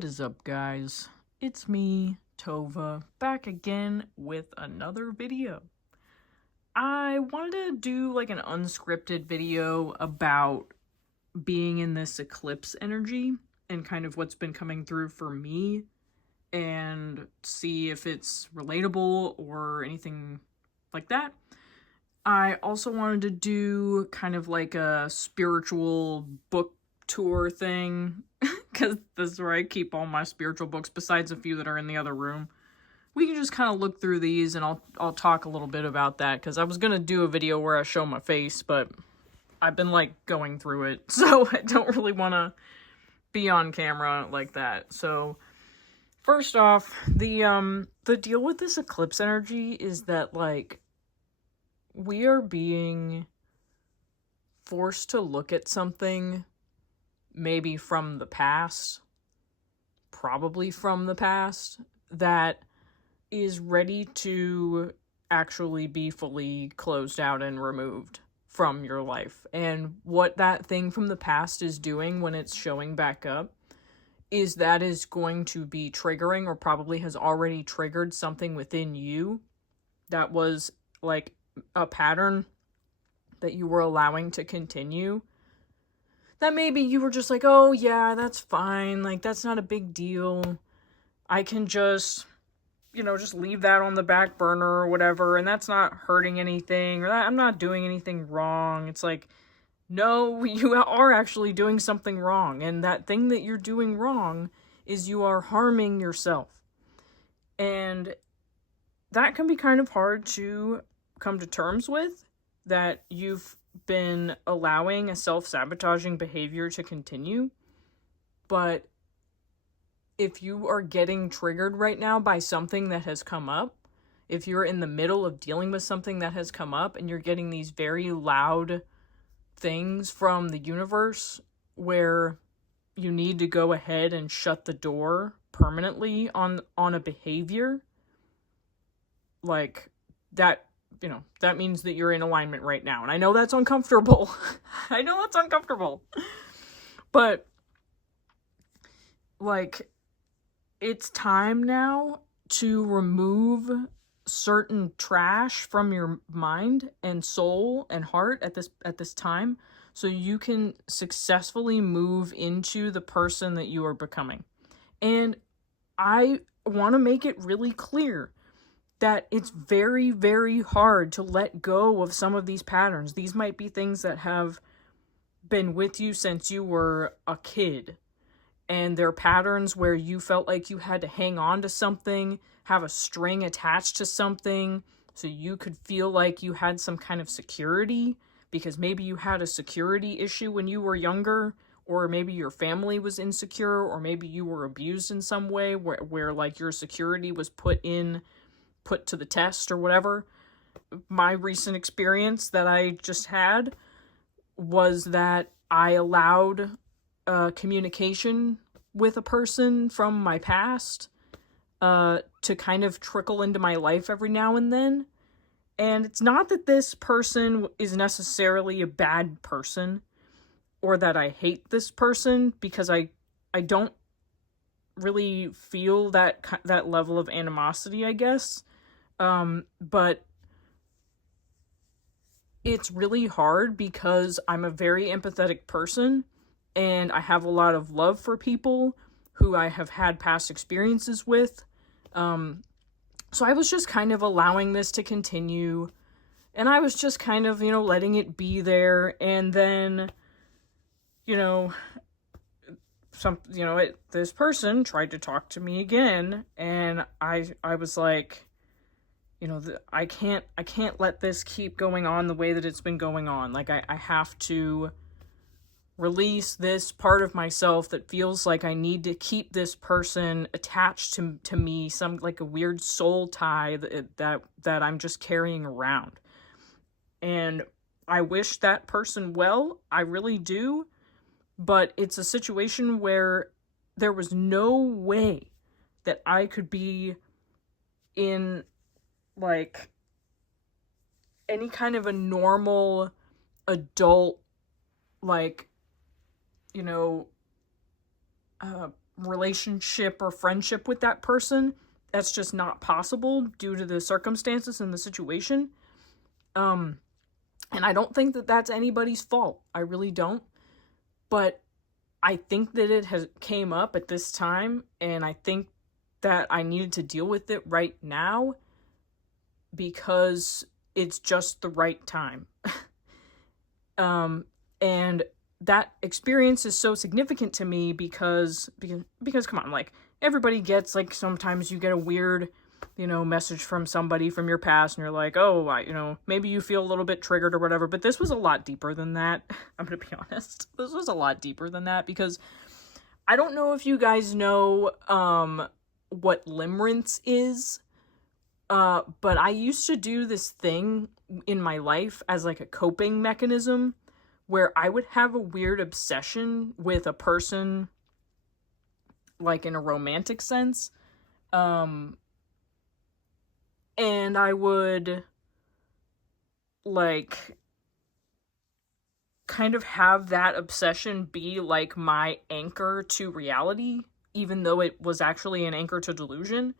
What is up, guys? It's me, Tova, back again with another video. I wanted to do like an unscripted video about being in this eclipse energy and kind of what's been coming through for me and see if it's relatable or anything like that. I also wanted to do kind of like a spiritual book tour thing because this is where I keep all my spiritual books besides a few that are in the other room. We can just kind of look through these and I'll talk a little bit about that because I was going to do a video where I show my face, but I've been like going through it, so I don't really want to be on camera like that. So first off, the deal with this eclipse energy is that like we are being forced to look at something maybe from the past, probably from the past, that is ready to actually be fully closed out and removed from your life. And what that thing from the past is doing when it's showing back up is that is going to be triggering, or probably has already triggered, something within you that was like a pattern that you were allowing to continue, that maybe you were just like, oh yeah, that's fine, like that's not a big deal, I can just, just leave that on the back burner or whatever, and that's not hurting anything, or I'm not doing anything wrong. It's like, no, you are actually doing something wrong, and that thing that you're doing wrong is you are harming yourself. And that can be kind of hard to come to terms with, that you've been allowing a self-sabotaging behavior to continue. But if you are getting triggered right now by something that has come up, if you're in the middle of dealing with something that has come up and you're getting these very loud things from the universe where you need to go ahead and shut the door permanently on a behavior, like that, that means that you're in alignment right now. And I know that's uncomfortable. I know that's uncomfortable. But, like, it's time now to remove certain trash from your mind and soul and heart at this time, so you can successfully move into the person that you are becoming. And I want to make it really clear that it's very, very hard to let go of some of these patterns. These might be things that have been with you since you were a kid. And they're patterns where you felt like you had to hang on to something, have a string attached to something, so you could feel like you had some kind of security, because maybe you had a security issue when you were younger, or maybe your family was insecure, or maybe you were abused in some way where like your security was put to the test or whatever. My recent experience that I just had was that I allowed communication with a person from my past to kind of trickle into my life every now and then. And it's not that this person is necessarily a bad person, or that I hate this person, because I don't really feel that level of animosity, I guess. But it's really hard because I'm a very empathetic person, and I have a lot of love for people who I have had past experiences with. So I was just kind of allowing this to continue, and I was just kind of, letting it be there. And then, this person tried to talk to me again, and I was like, I can't let this keep going on the way that it's been going on. Like, I have to release this part of myself that feels like I need to keep this person attached to me, some like a weird soul tie that I'm just carrying around. And I wish that person well, I really do, but it's a situation where there was no way that I could be in like any kind of a normal adult, like, relationship or friendship with that person. That's just not possible due to the circumstances and the situation. And I don't think that that's anybody's fault. I really don't. But I think that it has came up at this time, and I think that I needed to deal with it right now because it's just the right time. And that experience is so significant to me because come on, like, everybody gets, like, sometimes you get a weird, message from somebody from your past, and you're like, oh, maybe you feel a little bit triggered or whatever, but this was a lot deeper than that. I'm gonna be honest. This was a lot deeper than that, because I don't know if you guys know, what limerence is, but I used to do this thing in my life as, like, a coping mechanism, where I would have a weird obsession with a person, like, in a romantic sense, and I would, like, kind of have that obsession be, like, my anchor to reality, even though it was actually an anchor to delusion,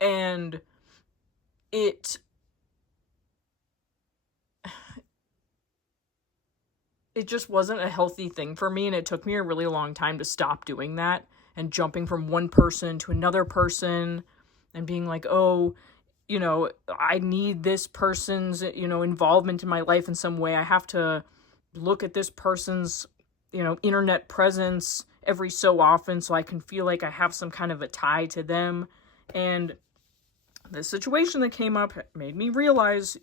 and it just wasn't a healthy thing for me, and it took me a really long time to stop doing that, and jumping from one person to another person, and being like, oh, I need this person's, involvement in my life in some way. I have to look at this person's, internet presence every so often so I can feel like I have some kind of a tie to them. And the situation that came up made me realize,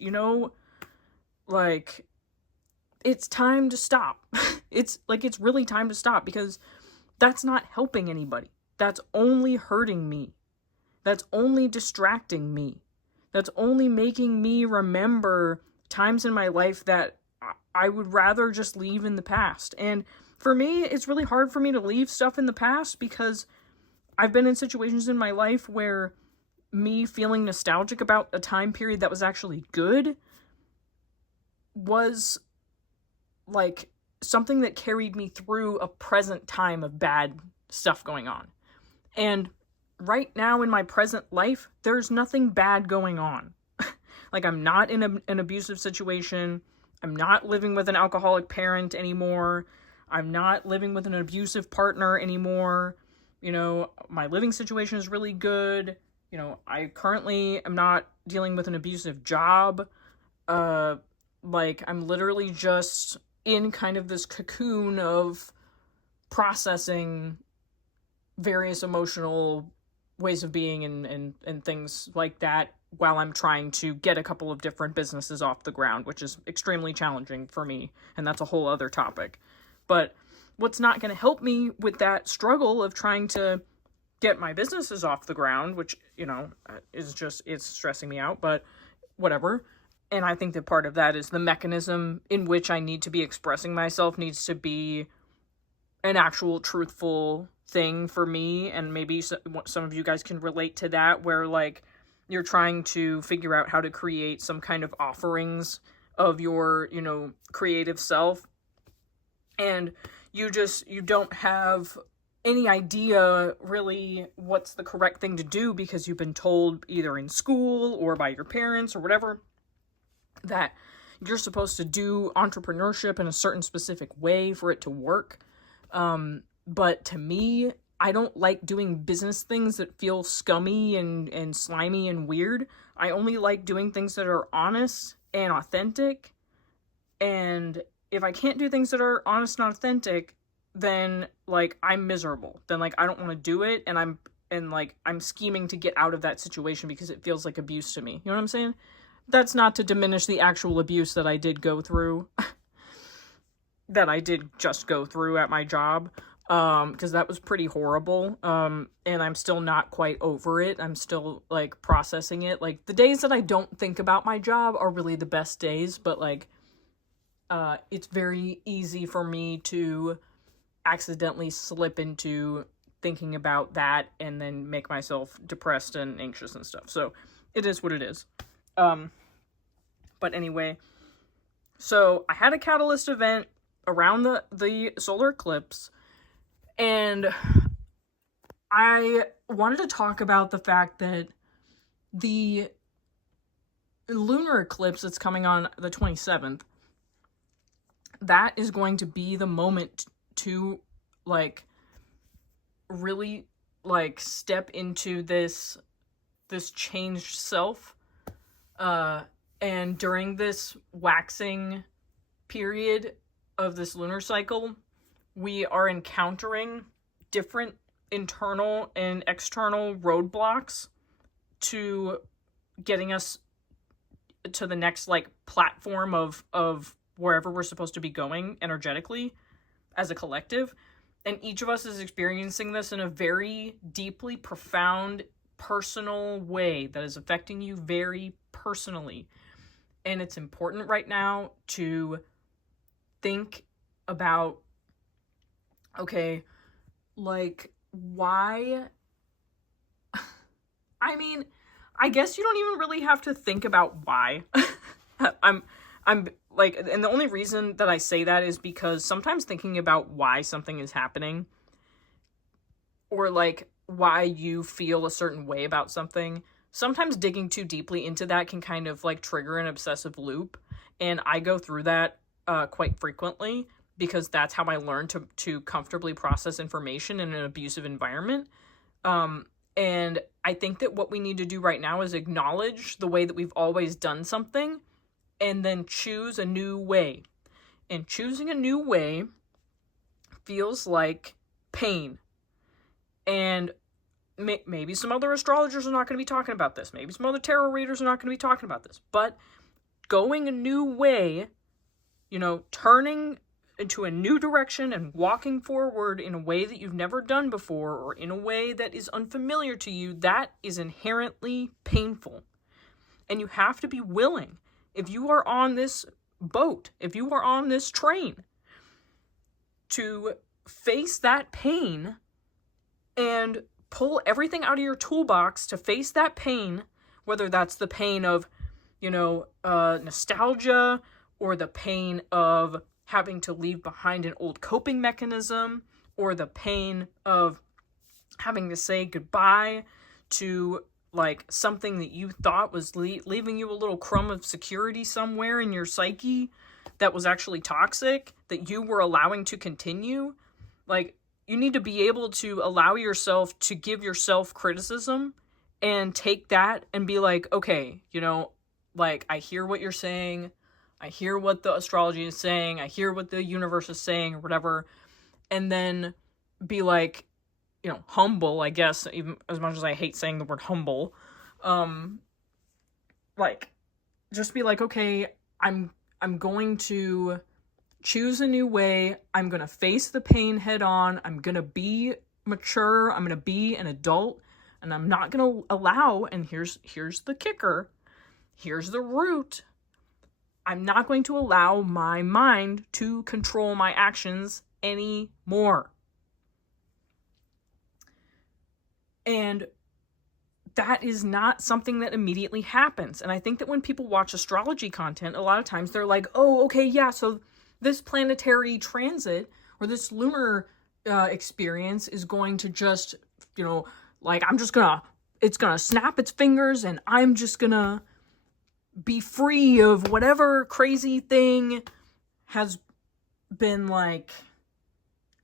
like, it's time to stop. It's really time to stop, because that's not helping anybody. That's only hurting me. That's only distracting me. That's only making me remember times in my life that I would rather just leave in the past. And for me, it's really hard for me to leave stuff in the past, because I've been in situations in my life where me feeling nostalgic about a time period that was actually good was, like, something that carried me through a present time of bad stuff going on. And right now in my present life, there's nothing bad going on. Like, I'm not in an abusive situation. I'm not living with an alcoholic parent anymore. I'm not living with an abusive partner anymore. My living situation is really good. I currently am not dealing with an abusive job. Like, I'm literally just in kind of this cocoon of processing various emotional ways of being and things like that, while I'm trying to get a couple of different businesses off the ground, which is extremely challenging for me, and that's a whole other topic. But what's not going to help me with that struggle of trying to get my businesses off the ground, which, it's stressing me out, but whatever. And I think that part of that is the mechanism in which I need to be expressing myself needs to be an actual truthful thing for me. And maybe some of you guys can relate to that, where, like, you're trying to figure out how to create some kind of offerings of your, creative self. And you don't have any idea really what's the correct thing to do, because you've been told either in school or by your parents or whatever that you're supposed to do entrepreneurship in a certain specific way for it to work. But to me, I don't like doing business things that feel scummy and slimy and weird. I only like doing things that are honest and authentic. And if I can't do things that are honest and authentic, then, like, I'm miserable. Then, like, I don't want to do it, and I'm scheming to get out of that situation because it feels like abuse to me. You know what I'm saying? That's not to diminish the actual abuse that I did go through, that I did just go through at my job, because that was pretty horrible, and I'm still not quite over it. I'm still, like, processing it. Like, the days that I don't think about my job are really the best days, but, like, it's very easy for me to accidentally slip into thinking about that and then make myself depressed and anxious and stuff. So it is what it is. But anyway, so I had a catalyst event around the solar eclipse, and I wanted to talk about the fact that the lunar eclipse that's coming on the 27th, that is going to be the moment to, like, really, like, step into this changed self. And during this waxing period of this lunar cycle, we are encountering different internal and external roadblocks to getting us to the next, like, platform of wherever we're supposed to be going energetically as a collective. And each of us is experiencing this in a very deeply profound, personal way that is affecting you very personally. And it's important right now to think about, okay, like, why? I mean, I guess you don't even really have to think about why. I'm like, and the only reason that I say that is because sometimes thinking about why something is happening, or like why you feel a certain way about something, sometimes digging too deeply into that can kind of like trigger an obsessive loop. And I go through that quite frequently because that's how I learn to comfortably process information in an abusive environment. And I think that what we need to do right now is acknowledge the way that we've always done something and then choose a new way. And choosing a new way feels like pain. And maybe some other astrologers are not going to be talking about this. Maybe some other tarot readers are not going to be talking about this. But going a new way, you know, turning into a new direction and walking forward in a way that you've never done before, or in a way that is unfamiliar to you, that is inherently painful. And you have to be willing. If you are on this boat, if you are on this train, to face that pain and pull everything out of your toolbox to face that pain, whether that's the pain of, you know, nostalgia, or the pain of having to leave behind an old coping mechanism, or the pain of having to say goodbye to, like, something that you thought was leaving you a little crumb of security somewhere in your psyche that was actually toxic, that you were allowing to continue. Like, you need to be able to allow yourself to give yourself criticism and take that and be like, okay, you know, like, I hear what you're saying. I hear what the astrology is saying. I hear what the universe is saying, or whatever. And then be like, you know, humble, I guess, even as much as I hate saying the word humble. Like, just be like, okay, I'm going to choose a new way. I'm going to face the pain head on. I'm going to be mature. I'm going to be an adult. And I'm not going to allow, and here's the kicker. Here's the root. I'm not going to allow my mind to control my actions anymore. And that is not something that immediately happens. And I think that when people watch astrology content, a lot of times they're like, oh, okay, yeah, so this planetary transit or this lunar experience is going to just, you know, like, it's gonna snap its fingers and I'm just gonna be free of whatever crazy thing has been, like,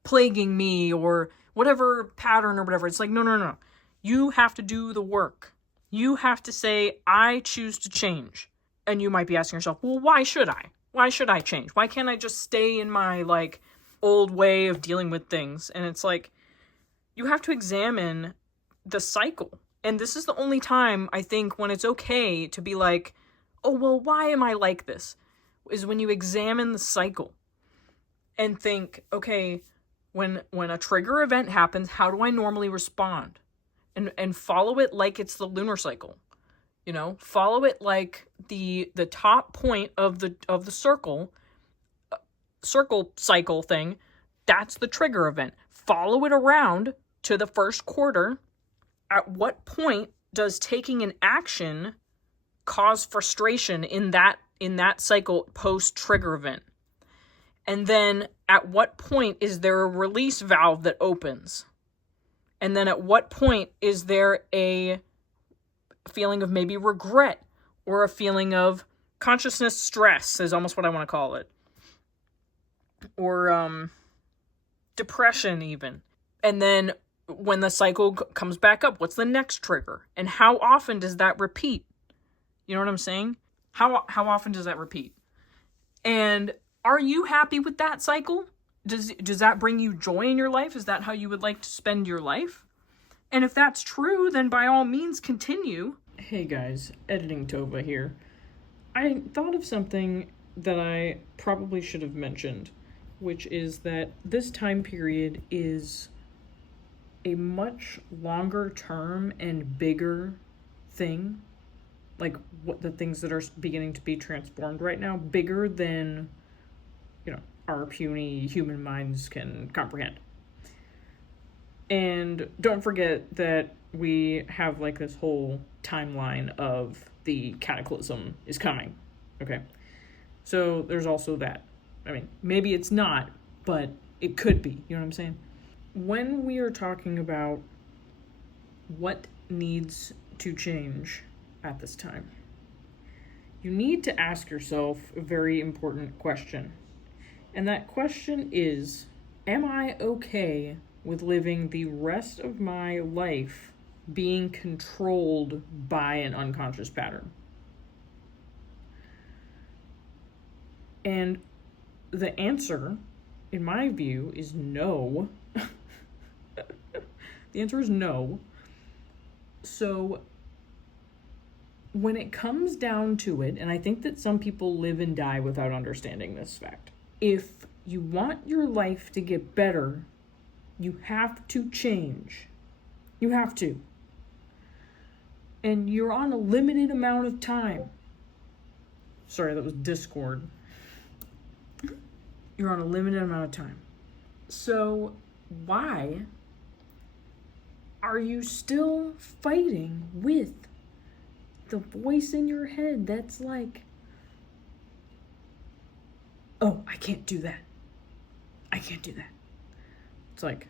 plaguing me, or whatever pattern or whatever. It's like, no. You have to do the work. You have to say, I choose to change. And you might be asking yourself, well, why should I? Why should I change? Why can't I just stay in my, like, old way of dealing with things? And it's like, you have to examine the cycle. And this is the only time, I think, when it's okay to be like, oh, well, why am I like this? Is when you examine the cycle and think, okay, when a trigger event happens, how do I normally respond? And follow it like it's the lunar cycle. You know, follow it like the top point of the circle cycle thing. That's the trigger event. Follow it around to the first quarter. At what point does taking an action cause frustration in that cycle post trigger event? And then at what point is there a release valve that opens? And then at what point is there a feeling of maybe regret or a feeling of consciousness stress is almost what I want to call it. Or depression even. And then when the cycle comes back up, what's the next trigger? And how often does that repeat? You know what I'm saying? How often does that repeat? And are you happy with that cycle? Does that bring you joy in your life? Is that how you would like to spend your life? And if that's true, then by all means continue. Hey guys, Editing Tova here. I thought of something that I probably should have mentioned, which is that this time period is a much longer term and bigger thing. Like what the things that are beginning to be transformed right now, bigger than, our puny human minds can comprehend. And don't forget that we have like this whole timeline of the cataclysm is coming. Okay. So there's also that. I mean, maybe it's not, but it could be. You know what I'm saying? When we are talking about what needs to change at this time, you need to ask yourself a very important question. And that question is, am I okay with living the rest of my life being controlled by an unconscious pattern? And the answer, in my view, is no. The answer is no. So when it comes down to it, and I think that some people live and die without understanding this fact, if you want your life to get better, you have to change. You have to. And you're on a limited amount of time. Sorry, that was Discord. You're on a limited amount of time. So why are you still fighting with the voice in your head that's like, oh, I can't do that. I can't do that. It's like,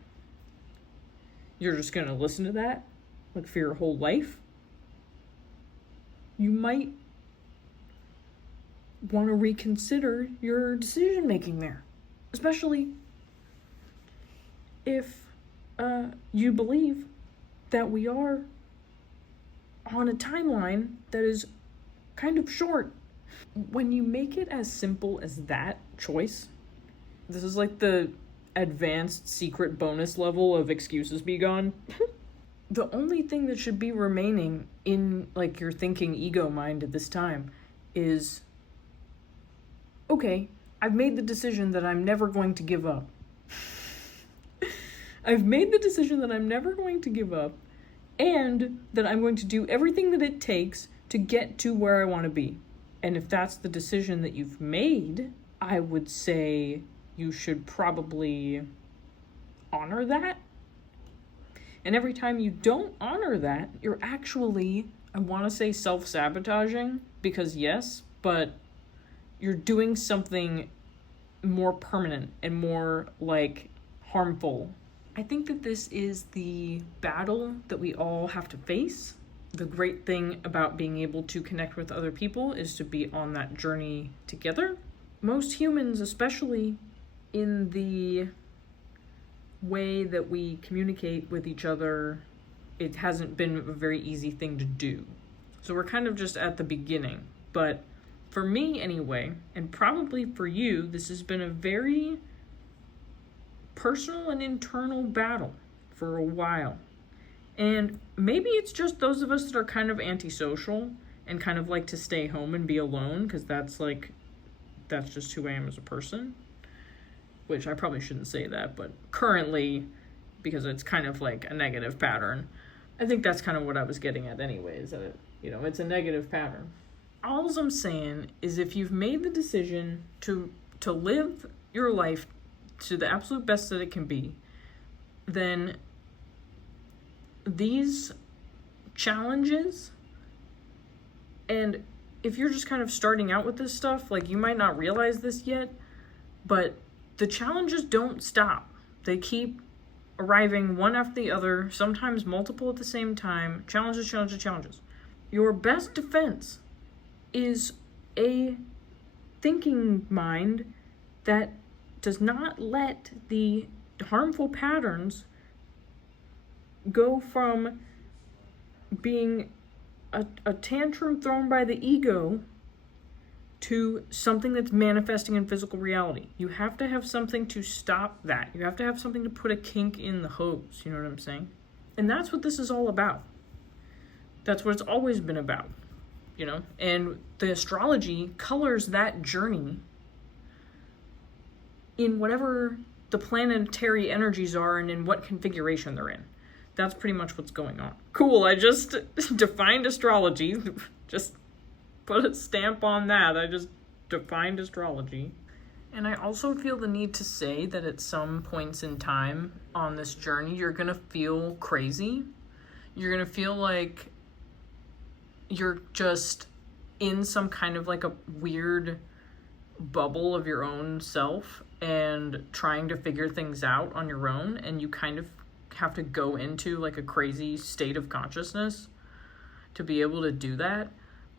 you're just going to listen to that like for your whole life? You might want to reconsider your decision making there, especially if you believe that we are on a timeline that is kind of short. When you make it as simple as that choice, this is like the advanced secret bonus level of excuses be gone. The only thing that should be remaining in like your thinking ego mind at this time is, okay, I've made the decision that I'm never going to give up. I've made the decision that I'm never going to give up, and that I'm going to do everything that it takes to get to where I want to be. And if that's the decision that you've made, I would say you should probably honor that. And every time you don't honor that, you're actually, I want to say self-sabotaging, because yes, but you're doing something more permanent and more like harmful. I think that this is the battle that we all have to face. The great thing about being able to connect with other people is to be on that journey together. Most humans, especially in the way that we communicate with each other, it hasn't been a very easy thing to do. So we're kind of just at the beginning. But for me anyway, and probably for you, this has been a very personal and internal battle for a while. And maybe it's just those of us that are kind of antisocial and kind of like to stay home and be alone, because that's just who I am as a person. Which I probably shouldn't say that, but currently, because it's kind of like a negative pattern, I think that's kind of what I was getting at anyways, that it's a negative pattern. All I'm saying is, if you've made the decision to live your life to the absolute best that it can be, then these challenges, and if you're just kind of starting out with this stuff, like, you might not realize this yet, but the challenges don't stop. They keep arriving one after the other, sometimes multiple at the same time, challenges, challenges, challenges. Your best defense is a thinking mind that does not let the harmful patterns go from being a tantrum thrown by the ego to something that's manifesting in physical reality. You have to have something to stop that. You have to have something to put a kink in the hose, you know what I'm saying? And that's what this is all about. That's what it's always been about, you know? And the astrology colors that journey in whatever the planetary energies are and in what configuration they're in. That's pretty much what's going on. Cool, I just defined astrology. Just put a stamp on that. I just defined astrology. And I also feel the need to say that at some points in time on this journey, you're gonna feel crazy. You're gonna feel like you're just in some kind of like a weird bubble of your own self and trying to figure things out on your own, and you kind of have to go into like a crazy state of consciousness to be able to do that.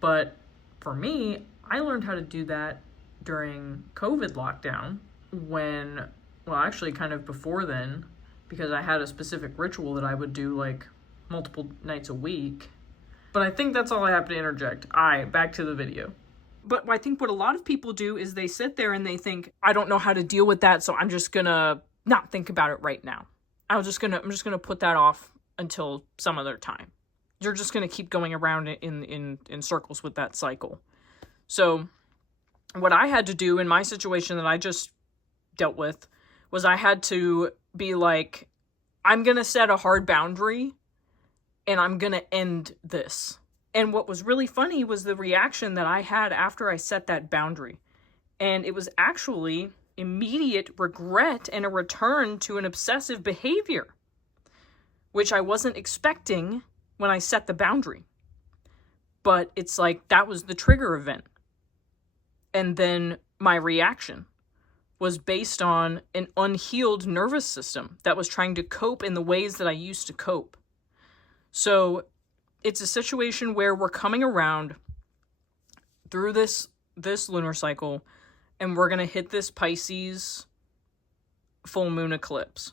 But for me, I learned how to do that during COVID lockdown when, well, actually kind of before then, because I had a specific ritual that I would do like multiple nights a week. But I think that's all I have to interject. Back to the video. But I think what a lot of people do is they sit there and they think, I don't know how to deal with that, so I'm just gonna not think about it right now. I'm just gonna put that off until some other time. You're just gonna keep going around in circles with that cycle. So what I had to do in my situation that I just dealt with was I had to be like, I'm gonna set a hard boundary and I'm gonna end this. And what was really funny was the reaction that I had after I set that boundary. And it was actually immediate regret and a return to an obsessive behavior, which I wasn't expecting when I set the boundary. But it's like that was the trigger event. And then my reaction was based on an unhealed nervous system that was trying to cope in the ways that I used to cope. So it's a situation where we're coming around through this lunar cycle, and we're going to hit this Pisces full moon eclipse.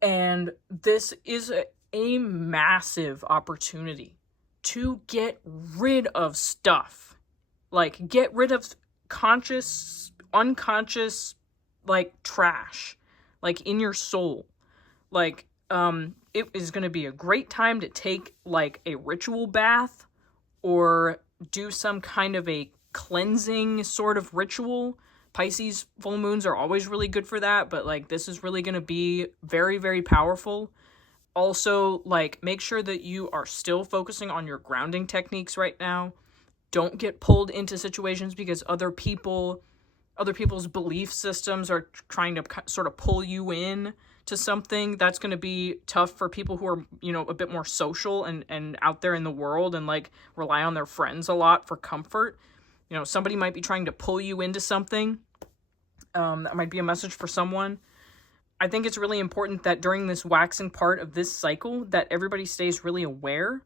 And this is a massive opportunity to get rid of stuff. Like, get rid of conscious, unconscious, like, trash. Like, in your soul. Like, it is going to be a great time to take, like, a ritual bath or do some kind of a cleansing sort of ritual. Pisces full moons are always really good for that, but like this is really going to be very, very powerful. Also, like, make sure that you are still focusing on your grounding techniques right now. Don't get pulled into situations because other people's belief systems are trying to sort of pull you in to something. That's going to be tough for people who are, you know, a bit more social and out there in the world and like rely on their friends a lot for comfort. You know, somebody might be trying to pull you into something. That might be a message for someone. I think it's really important that during this waxing part of this cycle that everybody stays really aware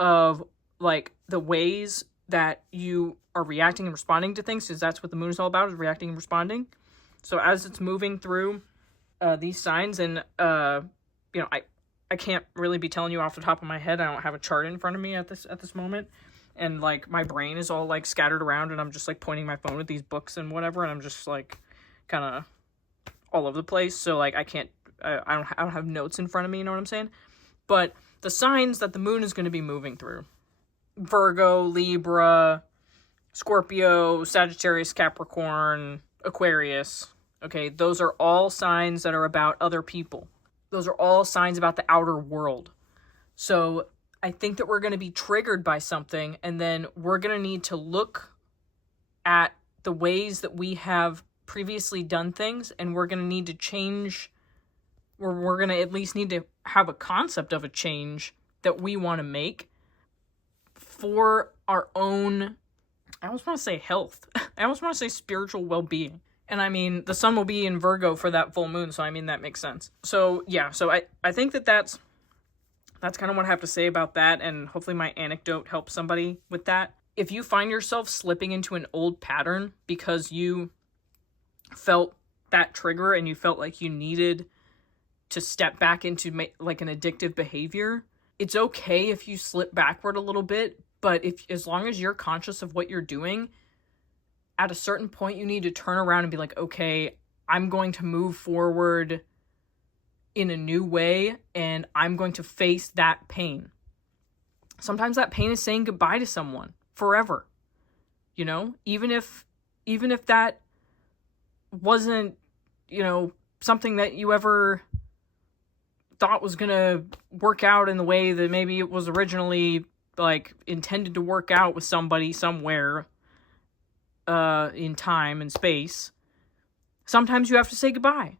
of like the ways that you are reacting and responding to things, because that's what the moon is all about, is reacting and responding. So as it's moving through these signs, and you know, I can't really be telling you off the top of my head. I don't have a chart in front of me at this moment. And, like, my brain is all, like, scattered around, and I'm just, like, pointing my phone at these books and whatever, and I'm just, like, kind of all over the place. So, like, I don't have notes in front of me, you know what I'm saying? But the signs that the moon is going to be moving through: Virgo, Libra, Scorpio, Sagittarius, Capricorn, Aquarius. Okay, those are all signs that are about other people. Those are all signs about the outer world. So I think that we're going to be triggered by something, and then we're going to need to look at the ways that we have previously done things, and we're going to need to change, or we're going to at least need to have a concept of a change that we want to make for our own, I almost want to say health. I almost want to say spiritual well-being. And I mean, the sun will be in Virgo for that full moon, so I mean, that makes sense. So yeah, so I think that's kind of what I have to say about that, and hopefully my anecdote helps somebody with that. If you find yourself slipping into an old pattern because you felt that trigger and you felt like you needed to step back into like an addictive behavior, it's okay if you slip backward a little bit, but as long as you're conscious of what you're doing, at a certain point you need to turn around and be like, okay, I'm going to move forward in a new way, and I'm going to face that pain. Sometimes that pain is saying goodbye to someone forever. You know, even if that wasn't, you know, something that you ever thought was going to work out in the way that maybe it was originally like intended to work out with somebody somewhere in time and space. Sometimes you have to say goodbye.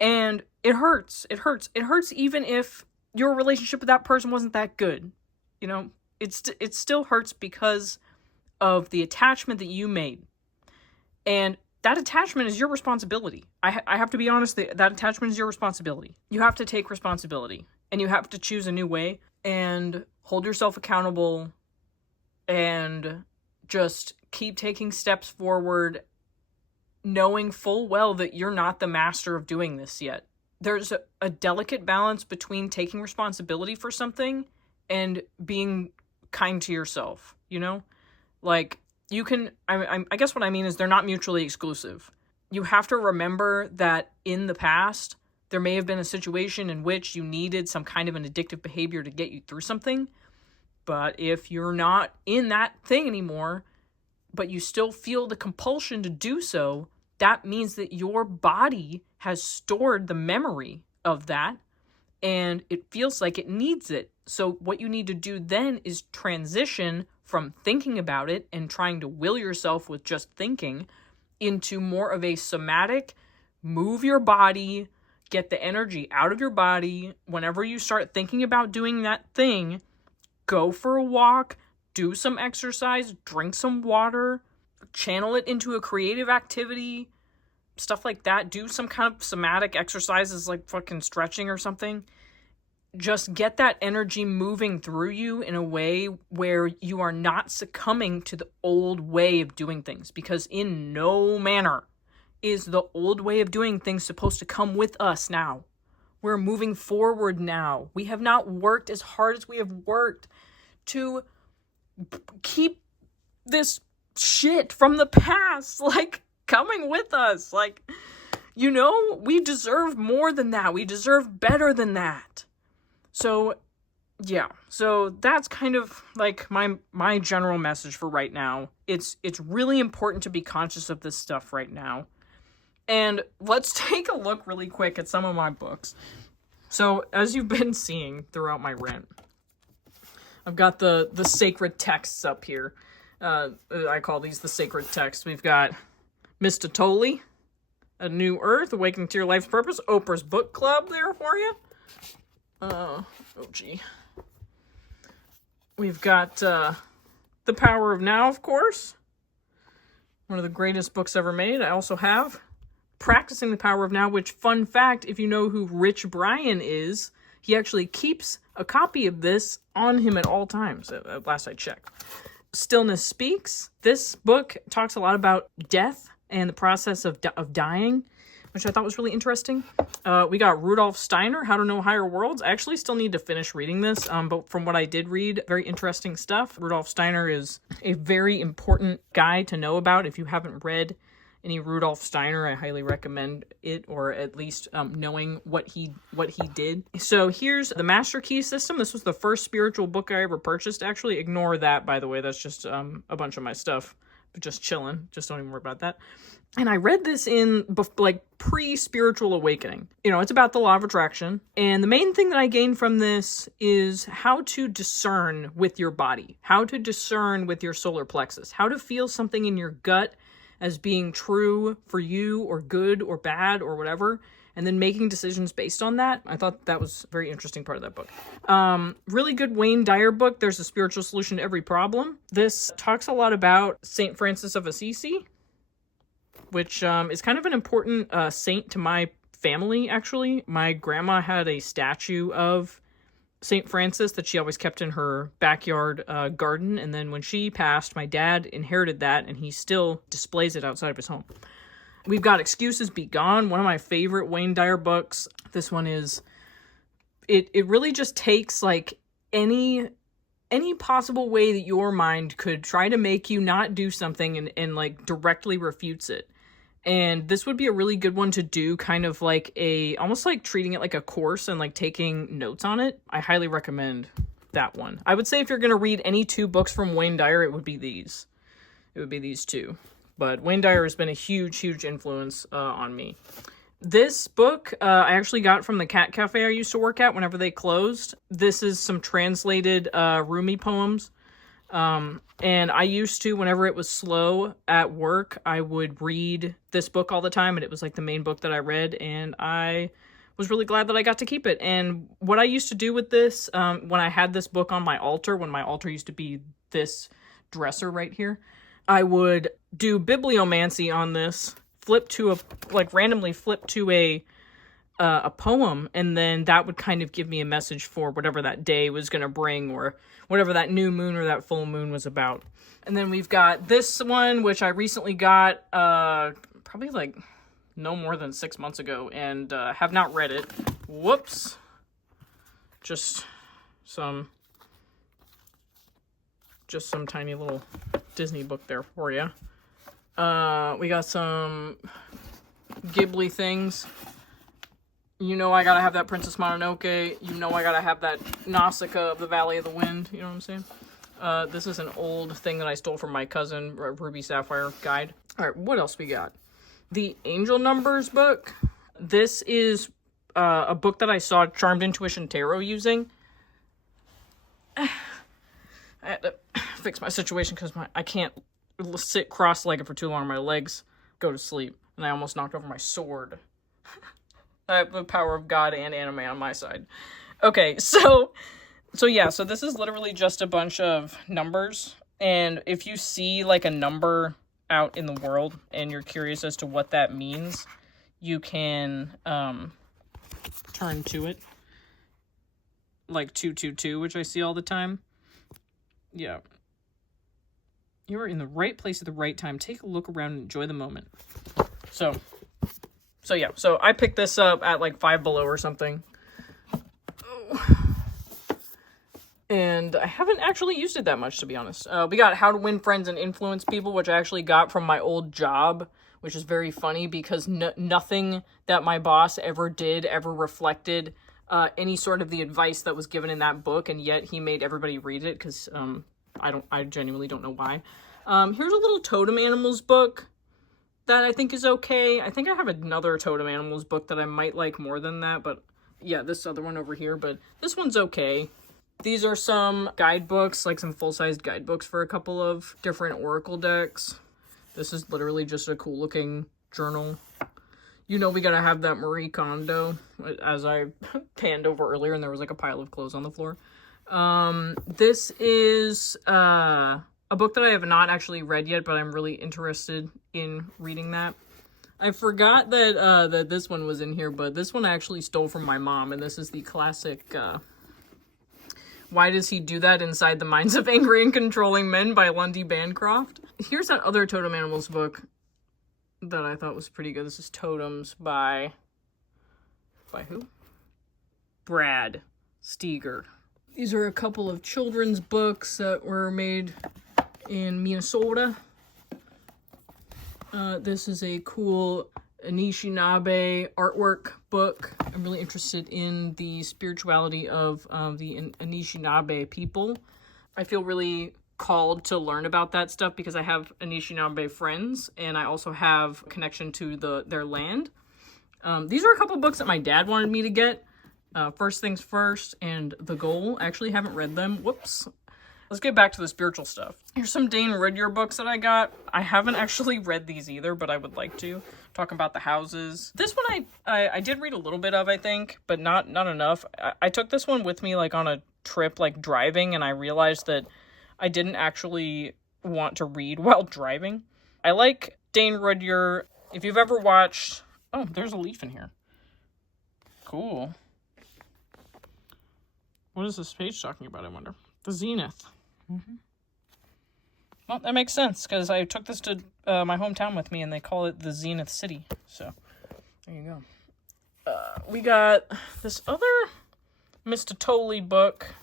And it hurts. It hurts. It hurts even if your relationship with that person wasn't that good. You know, it still hurts because of the attachment that you made. And that attachment is your responsibility. I have to be honest, that attachment is your responsibility. You have to take responsibility. And you have to choose a new way and hold yourself accountable and just keep taking steps forward, knowing full well that you're not the master of doing this yet. There's a delicate balance between taking responsibility for something and being kind to yourself, you know? Like, you can, I guess what I mean is they're not mutually exclusive. You have to remember that in the past, there may have been a situation in which you needed some kind of an addictive behavior to get you through something. But if you're not in that thing anymore, but you still feel the compulsion to do so, that means that your body has stored the memory of that and it feels like it needs it. So what you need to do then is transition from thinking about it and trying to will yourself with just thinking into more of a somatic, move your body, get the energy out of your body. Whenever you start thinking about doing that thing, go for a walk, do some exercise, drink some water, channel it into a creative activity, stuff like that. Do some kind of somatic exercises like fucking stretching or something. Just get that energy moving through you in a way where you are not succumbing to the old way of doing things. Because in no manner is the old way of doing things supposed to come with us now. We're moving forward now. We have not worked as hard as we have worked to keep this shit from the past, like, coming with us. Like, you know, we deserve more than that. We deserve better than that. So, yeah. So that's kind of like my general message for right now. It's really important to be conscious of this stuff right now. And let's take a look really quick at some of my books. So, as you've been seeing throughout my rant, I've got the sacred texts up here. I call these the sacred texts. We've got Mr. Tolly, A New Earth, Awakening to Your Life's Purpose, Oprah's Book Club there for you. Oh, gee. We've got The Power of Now, of course. One of the greatest books ever made. I also have Practicing the Power of Now, which, fun fact, if you know who Rich Brian is, he actually keeps a copy of this on him at all times, at last I checked. Stillness Speaks. This book talks a lot about death and the process of dying, which I thought was really interesting. We got Rudolf Steiner, How to Know Higher Worlds. I actually still need to finish reading this, but from what I did read, very interesting stuff. Rudolf Steiner is a very important guy to know about. If you haven't read any Rudolf Steiner, I highly recommend it, or at least knowing what he did. So here's the Master Key System. This was the first spiritual book I ever purchased. Actually, ignore that, by the way. That's just a bunch of my stuff. Just chilling. Just don't even worry about that. And I read this in like pre-spiritual awakening. You know, it's about the law of attraction. And the main thing that I gained from this is how to discern with your body, how to discern with your solar plexus, how to feel something in your gut as being true for you or good or bad or whatever, and then making decisions based on that. I thought that was a very interesting part of that book. Really good Wayne Dyer book, There's a Spiritual Solution to Every Problem. This talks a lot about St. Francis of Assisi, which is kind of an important saint to my family, actually. My grandma had a statue of St. Francis that she always kept in her backyard garden, and then when she passed, my dad inherited that, and he still displays it outside of his home. We've got Excuses Be Gone, one of my favorite Wayne Dyer books. This one is, it really just takes, like, any possible way that your mind could try to make you not do something and like, directly refutes it. And this would be a really good one to do, kind of like almost like treating it like a course and like taking notes on it. I highly recommend that one. I would say if you're going to read any 2 books from Wayne Dyer, it would be these. It would be these 2. But Wayne Dyer has been a huge, huge influence on me. This book I actually got from the cat cafe I used to work at whenever they closed. This is some translated Rumi poems. And I used to, whenever it was slow at work, I would read this book all the time, and it was like the main book that I read, and I was really glad that I got to keep it. And what I used to do with this, when I had this book on my altar, when my altar used to be this dresser right here, I would do bibliomancy on this, randomly flip to a poem, and then that would kind of give me a message for whatever that day was going to bring, or whatever that new moon or that full moon was about. And then we've got this one, which I recently got probably like no more than 6 months ago, and have not read it. Whoops. Just some tiny little Disney book there for you. We got some Ghibli things. You know I gotta have that Princess Mononoke. You know I gotta have that Nausicaa of the Valley of the Wind. You know what I'm saying? This is an old thing that I stole from my cousin, Ruby Sapphire guide. Alright, what else we got? The Angel Numbers book. This is a book that I saw Charmed Intuition Tarot using. I had to fix my situation because I can't sit cross-legged for too long. My legs go to sleep. And I almost knocked over my sword. I have the power of God and anime on my side. Okay, so this is literally just a bunch of numbers. And if you see like a number out in the world and you're curious as to what that means, you can turn to it. Like 222, which I see all the time. Yeah. You're in the right place at the right time. Take a look around and enjoy the moment. So I picked this up at like Five Below or something. And I haven't actually used it that much, to be honest. We got How to Win Friends and Influence People, which I actually got from my old job, which is very funny because nothing that my boss ever did ever reflected any sort of the advice that was given in that book, and yet he made everybody read it because I genuinely don't know why. Here's a little Totem Animals book that I think is okay. I think I have another Totem Animals book that I might like more than that, but yeah, this other one over here, but this one's okay. These are some guidebooks, like some full-sized guidebooks for a couple of different oracle decks. This is literally just a cool-looking journal. You know we gotta have that Marie Kondo, as I panned over earlier and there was like a pile of clothes on the floor. This is a book that I have not actually read yet, but I'm really interested in reading that. I forgot that that this one was in here, but this one I actually stole from my mom, and this is the classic Why Does He Do That Inside the Minds of Angry and Controlling Men by Lundy Bancroft. Here's that other Totem Animals book that I thought was pretty good. This is Totems by who? Brad Steger. These are a couple of children's books that were made in Minnesota. This is a cool Anishinaabe artwork book. I'm really interested in the spirituality of the Anishinaabe people. I feel really called to learn about that stuff because I have Anishinaabe friends and I also have a connection to their land. These are a couple books that my dad wanted me to get. First Things First and The Goal. I actually haven't read them. Whoops. Let's get back to the spiritual stuff. Here's some Dane Rudyard books that I got. I haven't actually read these either, but I would like to. Talking about the houses. This one I did read a little bit of, I think, but not enough. I took this one with me like on a trip, like driving, and I realized that I didn't actually want to read while driving. I like Dane Rudyard If you've ever watched... Oh, there's a leaf in here. Cool. What is this page talking about, I wonder? The Zenith. Mm-hmm. Well, that makes sense, because I took this to my hometown with me, and they call it the Zenith City. So, there you go. We got this other Mr. Tolley book.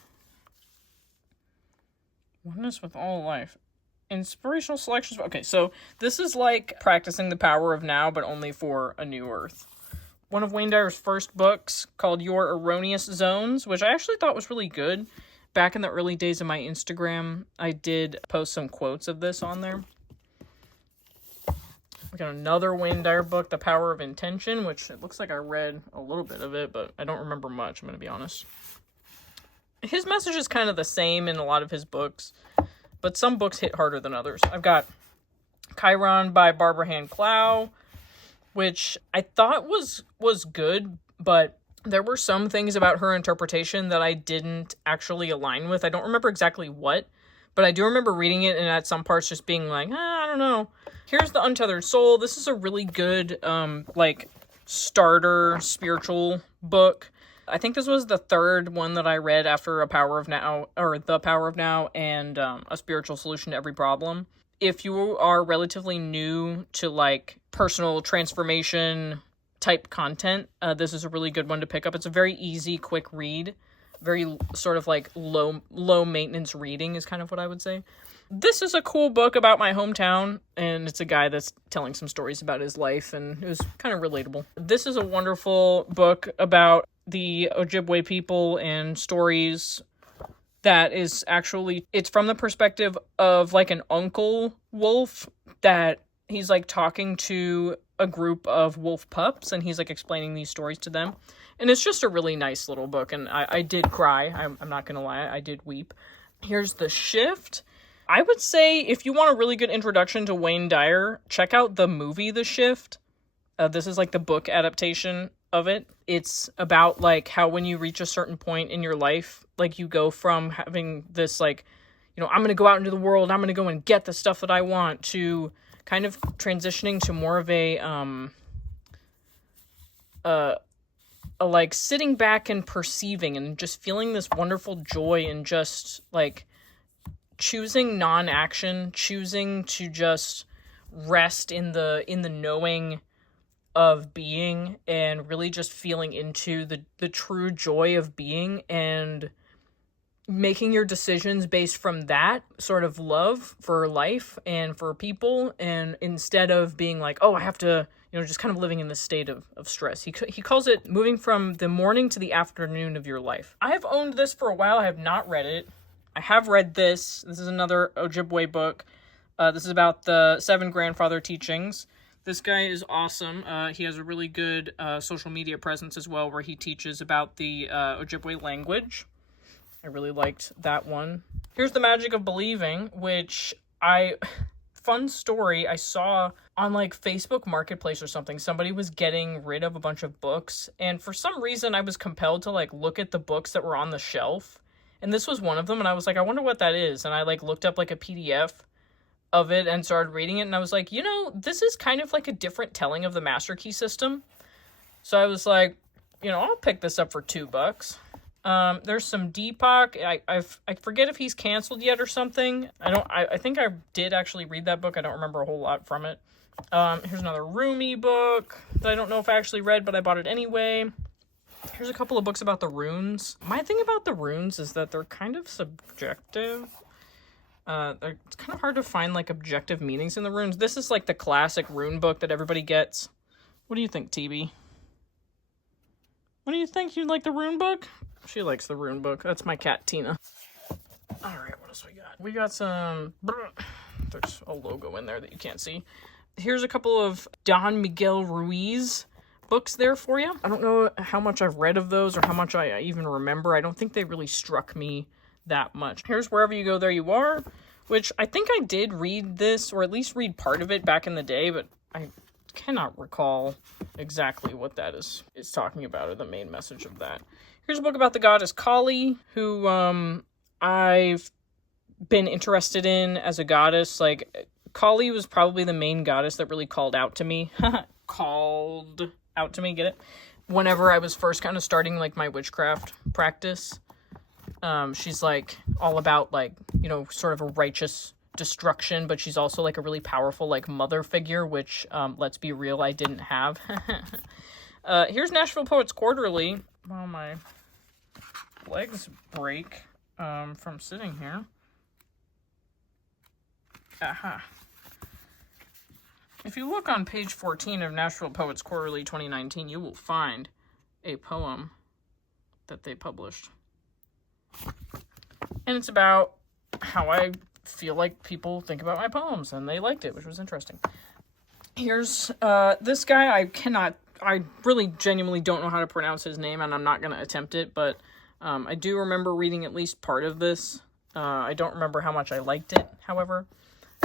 Oneness with All Life. Inspirational selections. Okay, so this is like Practicing the Power of Now, but only for a new Earth. One of Wayne Dyer's first books, called Your Erroneous Zones, which I actually thought was really good. Back in the early days of my Instagram, I did post some quotes of this on there. We got another Wayne Dyer book, The Power of Intention, which it looks like I read a little bit of it, but I don't remember much, I'm going to be honest. His message is kind of the same in a lot of his books, but some books hit harder than others. I've got Chiron by Barbara Hand Clow, which I thought was good, but there were some things about her interpretation that I didn't actually align with. I don't remember exactly what, but I do remember reading it and at some parts just being like, I don't know. Here's The Untethered Soul. This is a really good, starter spiritual book. I think this was the third one that I read after The Power of Now, and A Spiritual Solution to Every Problem. If you are relatively new to, like, personal transformation type content, this is a really good one to pick up. It's a very easy, quick read. Very sort of like low maintenance reading is kind of what I would say. This is a cool book about my hometown, and it's a guy that's telling some stories about his life, and it was kind of relatable. This is a wonderful book about the Ojibwe people and stories that is actually, it's from the perspective of like an uncle wolf that he's like talking to a group of wolf pups, and he's like explaining these stories to them. And it's just a really nice little book, and I did cry. I'm not gonna lie, I did weep. Here's The Shift. I would say if you want a really good introduction to Wayne Dyer, check out the movie The Shift. This is like the book adaptation of it. It's about like how when you reach a certain point in your life, like you go from having this like, you know, I'm gonna go out into the world, I'm gonna go and get the stuff that I want, to kind of transitioning to more of a like sitting back and perceiving and just feeling this wonderful joy and just like choosing non-action, choosing to just rest in the knowing of being, and really just feeling into the true joy of being, and making your decisions based from that sort of love for life and for people, and instead of being like, oh, I have to, you know, just kind of living in this state of stress. He calls it moving from the morning to the afternoon of your life. I have owned this for a while. I have not read it. I have read this. This is another Ojibwe book. This is about the 7 grandfather teachings. This guy is awesome. He has a really good social media presence as well, where he teaches about the Ojibwe language. I really liked that one. Here's The Magic of Believing, which fun story, I saw on like Facebook Marketplace or something. Somebody was getting rid of a bunch of books, and for some reason I was compelled to like look at the books that were on the shelf. And this was one of them, and I was like, I wonder what that is. And I like looked up like a PDF of it and started reading it, and I was like, you know, this is kind of like a different telling of the Master Key system. So I was like, you know, I'll pick this up for $2. There's some Deepak. I forget if he's canceled yet or something. I think I did actually read that book. I don't remember a whole lot from it. Here's another Rumi book that I don't know if I actually read, but I bought it anyway. Here's a couple of books about the runes. My thing about the runes is that they're kind of subjective. It's kind of hard to find like objective meanings in the runes. This is like the classic rune book that everybody gets. What do you think, TB? What do you think? You like the rune book? She likes the rune book. That's my cat, Tina. Alright, what else we got? We got some... There's a logo in there that you can't see. Here's a couple of Don Miguel Ruiz books there for you. I don't know how much I've read of those or how much I even remember. I don't think they really struck me that much. Here's Wherever You Go, There You Are, which I think I did read this, or at least read part of it back in the day, but I cannot recall exactly what that is talking about, or the main message of that. Here's a book about the goddess Kali, who I've been interested in as a goddess, like Kali was probably the main goddess that really called out to me. Called out to me, get it? Whenever I was first kind of starting, like, my witchcraft practice. She's, like, all about, like, you know, sort of a righteous destruction, but she's also, like, a really powerful, like, mother figure, which, let's be real, I didn't have. Here's Nashville Poets Quarterly. Wow, my legs break, from sitting here. Aha. If you look on page 14 of Nashville Poets Quarterly 2019, you will find a poem that they published. And it's about how I feel like people think about my poems, and they liked it, which was interesting. Here's this guy. I really genuinely don't know how to pronounce his name, and I'm not going to attempt it, but I do remember reading at least part of this. I don't remember how much I liked it, however.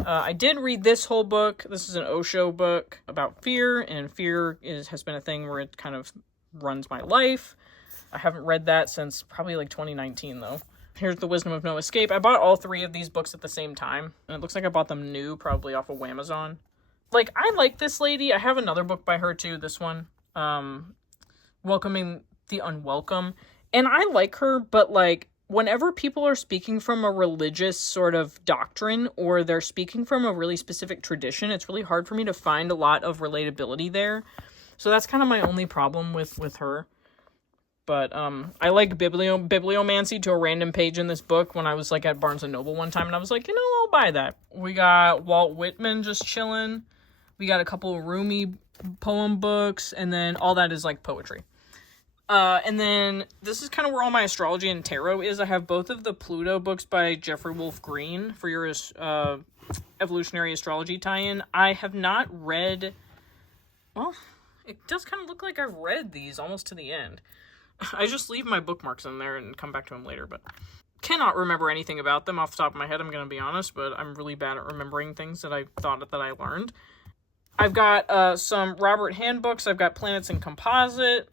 I did read this whole book. This is an Osho book about fear, and fear has been a thing where it kind of runs my life. I haven't read that since probably like 2019, though. Here's The Wisdom of No Escape. I bought all three of these books at the same time, and it looks like I bought them new, probably off of Amazon. Like, I like this lady. I have another book by her, too, this one, Welcoming the Unwelcome. And I like her, but, like, whenever people are speaking from a religious sort of doctrine, or they're speaking from a really specific tradition, it's really hard for me to find a lot of relatability there. So that's kind of my only problem with her. But I like bibliomancy to a random page in this book when I was like at Barnes & Noble one time, and I was like, you know, I'll buy that. We got Walt Whitman just chilling. We got a couple of Rumi poem books, and then all that is like poetry. And then this is kind of where all my astrology and tarot is. I have both of the Pluto books by Jeffrey Wolf Green for your evolutionary astrology tie-in. I have not read, well, it does kind of look like I've read these almost to the end. I just leave my bookmarks in there and come back to them later, but cannot remember anything about them off the top of my head, I'm going to be honest, but I'm really bad at remembering things that I thought that I learned. I've got some Robert Hand books. I've got Planets in Composite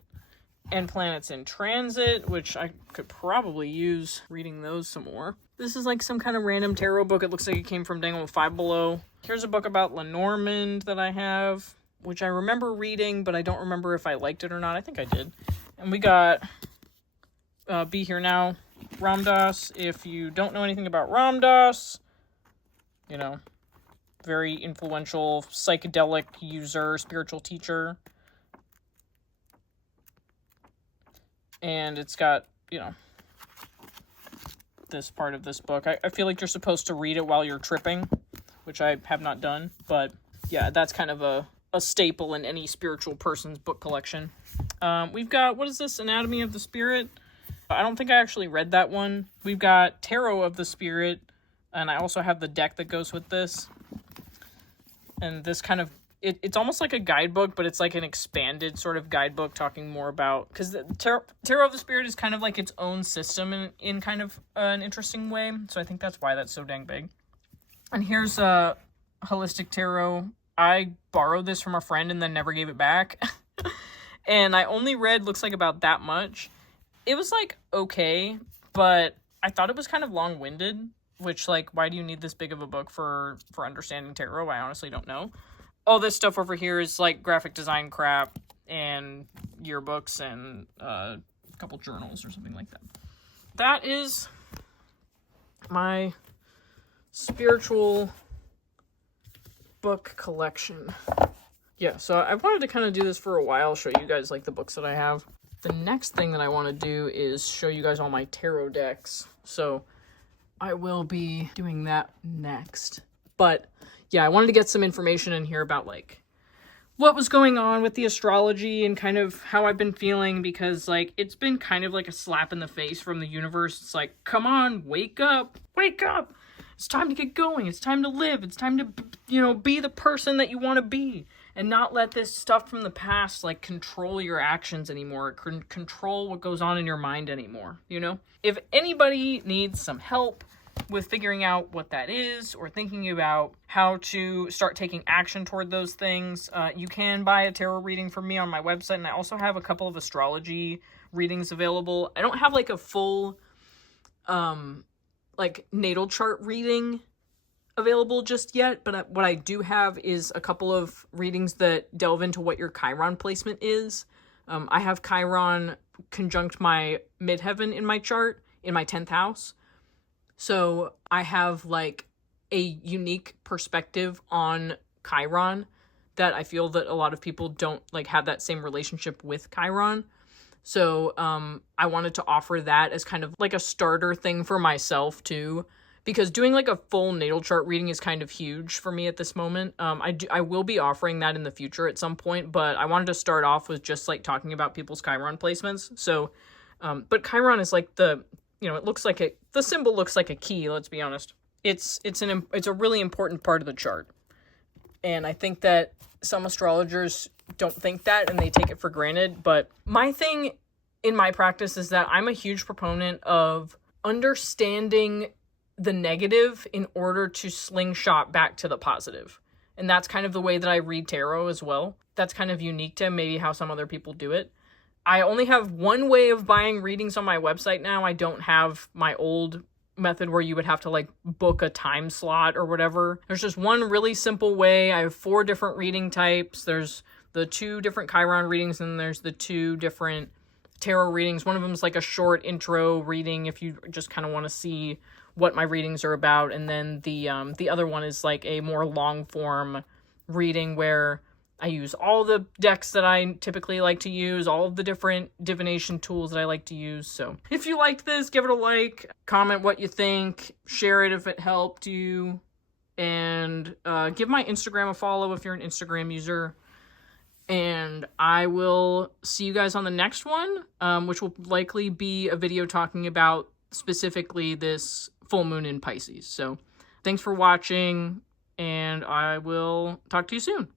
and Planets in Transit, which I could probably use reading those some more. This is like some kind of random tarot book. It looks like it came from Dangle with Five Below. Here's a book about Lenormand that I have, which I remember reading, but I don't remember if I liked it or not. I think I did. And we got Be Here Now, Ram Dass. If you don't know anything about Ram Dass, you know, very influential psychedelic user, spiritual teacher. And it's got, you know, this part of this book. I feel like you're supposed to read it while you're tripping, which I have not done. But yeah, that's kind of a staple in any spiritual person's book collection. We've got, what is this? Anatomy of the Spirit. I don't think I actually read that one. We've got Tarot of the Spirit, and I also have the deck that goes with this. And this kind of, it's almost like a guidebook, but it's like an expanded sort of guidebook talking more about, because the Tarot of the Spirit is kind of like its own system in kind of an interesting way. So I think that's why that's so dang big. And here's a Holistic Tarot. I borrowed this from a friend and then never gave it back. And I only read, looks like, about that much. It was, like, okay, but I thought it was kind of long-winded, which, like, why do you need this big of a book for understanding tarot? I honestly don't know. All this stuff over here is, like, graphic design crap and yearbooks and a couple journals or something like that. That is my spiritual book collection. Yeah, so I wanted to kind of do this for a while, show you guys, like, the books that I have. The next thing that I want to do is show you guys all my tarot decks. So I will be doing that next. But yeah, I wanted to get some information in here about, like, what was going on with the astrology and kind of how I've been feeling, because, like, it's been kind of like a slap in the face from the universe. It's like, come on, wake up, wake up. It's time to get going. It's time to live. It's time to, you know, be the person that you want to be. And not let this stuff from the past, like, control your actions anymore. Control what goes on in your mind anymore, you know? If anybody needs some help with figuring out what that is, or thinking about how to start taking action toward those things, you can buy a tarot reading from me on my website. And I also have a couple of astrology readings available. I don't have, like, a full, like, natal chart reading available just yet, but what I do have is a couple of readings that delve into what your Chiron placement is. I have Chiron conjunct my midheaven in my chart, in my 10th house. So I have like a unique perspective on Chiron that I feel that a lot of people don't like have that same relationship with Chiron. So I wanted to offer that as kind of like a starter thing for myself too, because doing like a full natal chart reading is kind of huge for me at this moment. I will be offering that in the future at some point, but I wanted to start off with just like talking about people's Chiron placements. So, but Chiron is like it looks like the symbol looks like a key, let's be honest. It's a really important part of the chart. And I think that some astrologers don't think that and they take it for granted. But my thing in my practice is that I'm a huge proponent of understanding the negative in order to slingshot back to the positive. And that's kind of the way that I read tarot as well. That's kind of unique to maybe how some other people do it. I only have one way of buying readings on my website now. I don't have my old method where you would have to like book a time slot or whatever. There's just one really simple way. I have 4 different reading types. There's the 2 different Chiron readings and there's the 2 different tarot readings. One of them is like a short intro reading if you just kind of want to see what my readings are about, and then the other one is like a more long form reading where I use all the decks that I typically like to use, all of the different divination tools that I like to use. So if you liked this, give it a like, comment what you think, share it if it helped you, and give my Instagram a follow if you're an Instagram user. And I will see you guys on the next one, which will likely be a video talking about specifically this full moon in Pisces. So thanks for watching, and I will talk to you soon.